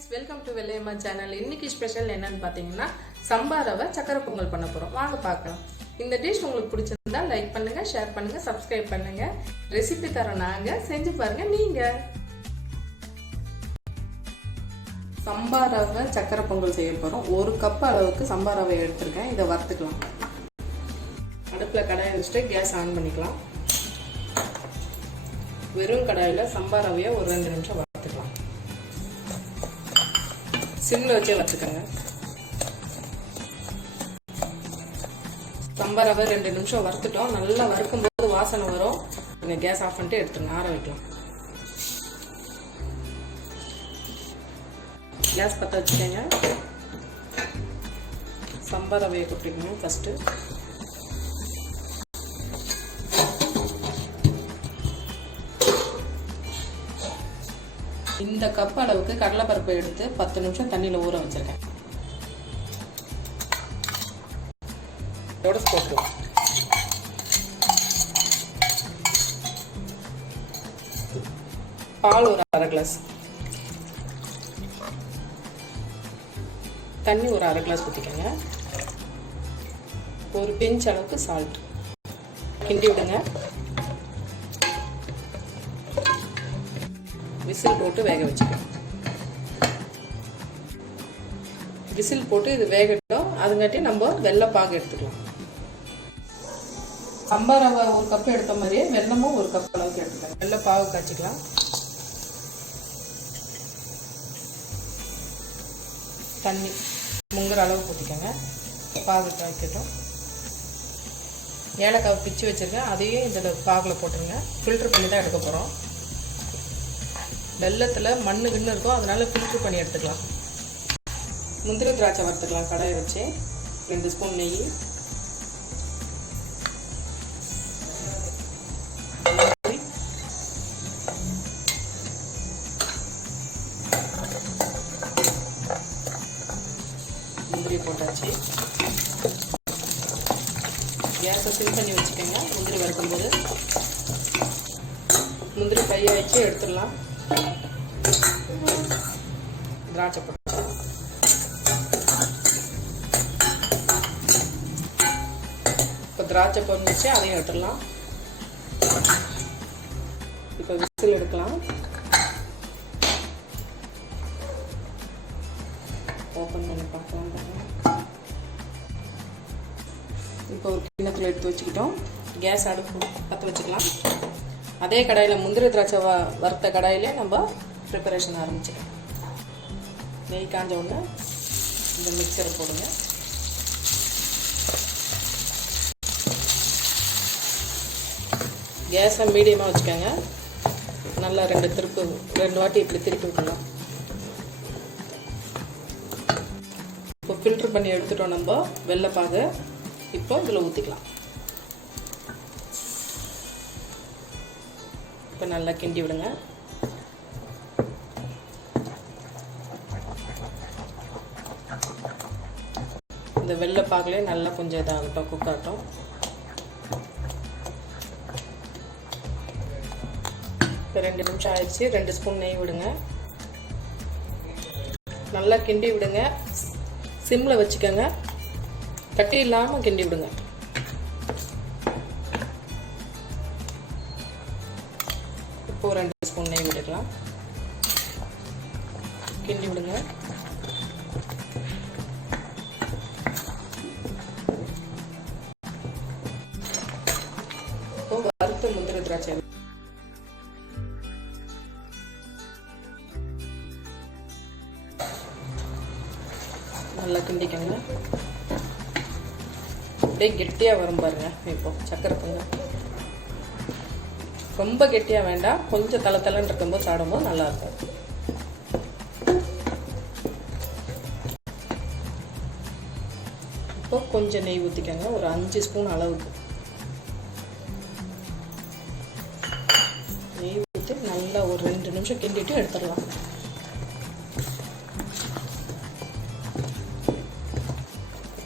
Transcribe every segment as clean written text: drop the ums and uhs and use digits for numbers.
friends, welcome to AMMA channel. இன்னைக்கு special என்னன்னு பாத்தீங்கன்னா சம்பா ரவை சக்கரை பொங்கல் பண்ண போறோம். வாங்க பார்க்கலாம். இந்த டிஷ் உங்களுக்கு பிடிச்சிருந்தா லைக் பண்ணுங்க, ஷேர் பண்ணுங்க, சப்ஸ்கிரைப் பண்ணுங்க. ரெசிபி தரோம் நாங்க, செஞ்சு பாருங்க நீங்க. சம்பா ரவை சக்கரை பொங்கல் செய்ய போறோம். 1 கப் அளவுக்கு சம்பா ரவை எடுத்துர்க்கேன். இத வறுத்துக்கலாம். அடுப்புல கடாய் வச்சிட்டு கேஸ் ஆன் பண்ணிக்கலாம். வெறும் கடாயில சம்பா ரவையை ஒரு 2 நிமிஷம் வறுத்துக்கலாம். சிம்ல வச்சே வச்சுக்கோங்க. சம்பா ரவை 2 நிமிஷம் வறுத்துட்டோம். நல்லா வறுக்கும் போது வாசனை வரும். நீங்க கேஸ் ஆஃப் பண்ணிட்டு எடுத்து ஆற வைக்கலாம். கேஸ் பற்ற வச்சுக்கோங்க. சம்பா ரவையை கொட்டிக்கணும் ஃபர்ஸ்ட். இந்த கப் அளவுக்கு கடலைப்பருப்பை எடுத்து 10 நிமிஷம் தண்ணியில ஊற வச்சிருக்கேன். போட்டுருவோம். பால் ஒரு 1/2 கிளாஸ், தண்ணி ஒரு 1/2 கிளாஸ் ஊற்றிக்கங்க. ஒரு பிஞ்ச் அளவுக்கு சால்ட் கிண்டி விடுங்க. விசில் போட்டு வேக வச்சுக்கலாம். விசில் போட்டு இது வேகட்டும். அதுங்காட்டி நம்ம வெள்ளை பாகு எடுத்துக்கலாம். சம்பா ரவை 1 கப் எடுத்த மாதிரியே வெல்லமும் 1 கப் அளவுக்கு எடுத்துக்கலாம். வெள்ளை பாகு காய்ச்சிக்கலாம். தண்ணி முங்குற அளவுக்கு ஊற்றிக்கோங்க. பாகு காய்க்கட்டும். ஏலக்காய் பிச்சு வச்சிருக்கேன், அதையும் இதில் பாகில் போட்டுருங்க. ஃபில்டர் பண்ணி தான் எடுக்க போகிறோம். வெள்ளத்தில் மண்ணு கிண்ணு இருக்கும், அதனால ஃபில்டர் பண்ணி எடுத்துக்கலாம். முந்திரி திராட்சை வறுத்துக்கலாம். கடாயை வச்சு 2 ஸ்பூன் நெய், முந்திரி போட்டாச்சு. கேஸை சிம் பண்ணி வச்சுக்கோங்க. முந்திரி வறுக்கும்போது முந்திரி கையை வச்சு எடுத்துடலாம். திராட்சை போட்டு இப்போ திராட்சை பொரிச்சு அதையும் எடுத்துடலாம். இப்போ விசில் எடுக்கலாம். ஓப்பன் பண்ணி பார்க்கலாம். இப்போ ஒரு கிண்ணத்தில் எடுத்து வச்சுக்கிட்டோம். கேஸ் அடுப்பு பற்ற வச்சுக்கலாம். அதே கடாயில் முந்திரி திராட்சை வறுத்த கடாயிலே நம்ம ப்ரிப்பரேஷன் ஆரம்பிச்சிக்கலாம். நெய் காஞ்ச உடனே இந்த மிக்சரை போடுங்க. கேஸை மீடியமாக வச்சுக்கோங்க. நல்லா 2 வாட்டி இப்படி திருப்பி விட்டுலாம். இப்போ ஃபில்டர் பண்ணி எடுத்துட்டோம் நம்ம வெள்ளைப்பாகு. இப்போ இதில் ஊற்றிக்கலாம். இப்போ நல்லா கிண்டி விடுங்க. இந்த வெள்ளைப்பாகுலே நல்லா கொஞ்சம் இதாகட்டும், குக் ஆகட்டும். இப்போ 2 நிமிஷம் ஆயிடுச்சு. 2 ஸ்பூன் நெய் விடுங்க. நல்லா கிண்டி விடுங்க. சிம்மில் வச்சுக்கோங்க. கட்டி இல்லாமல் கிண்டி விடுங்க. இப்போ 2 ஸ்பூன் நெய் விட்டுக்கலாம். கிண்டி விடுங்க. இப்போ வறுத்த முந்திரி திராட்சை நல்லா கிண்டிக்கங்க. அப்படியே கெட்டியாக வரும் பாருங்க. இப்போ சக்கரை பொங்கல் ரொம்ப கெட்டியாக வேண்டாம், கொஞ்சம் தலை இருக்கும்போது சாப்பிடும்போது நல்லா இருக்கும். இப்போ கொஞ்சம் நெய் ஊற்றிக்கங்க. ஒரு 5 ஸ்பூன் அளவுக்கு நெய் ஊற்றி நல்லா ஒரு 2 நிமிஷம் கிண்டிட்டு எடுத்துடலாம்.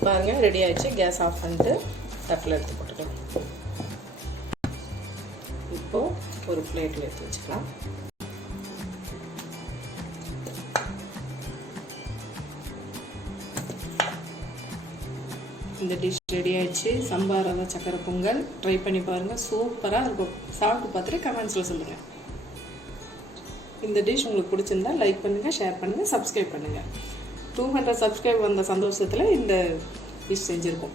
பாருங்க ரெடி ஆயிடுச்சு. கேஸ் ஆஃப் பண்ணிட்டு தட்டில் எடுத்து போட்டுக்கலாம். இப்போ ஒரு பிளேட்டில் எடுத்து வச்சுக்கலாம். இந்த டிஷ் ரெடி ஆயிடுச்சு. சம்பா ரவா சக்கரை பொங்கல் ட்ரை பண்ணி பாருங்கள், சூப்பராக இருக்கும். சாப்பிட்டு பார்த்துட்டு கமெண்ட்ஸில் சொல்லுங்கள். இந்த டிஷ் உங்களுக்கு பிடிச்சிருந்தா லைக் பண்ணுங்கள், ஷேர் பண்ணுங்கள், சப்ஸ்கிரைப் பண்ணுங்கள். 200 சப்ஸ்கிரைப் வந்த சந்தோஷத்தில் இந்த டிஷ் செஞ்சுருக்கோம்.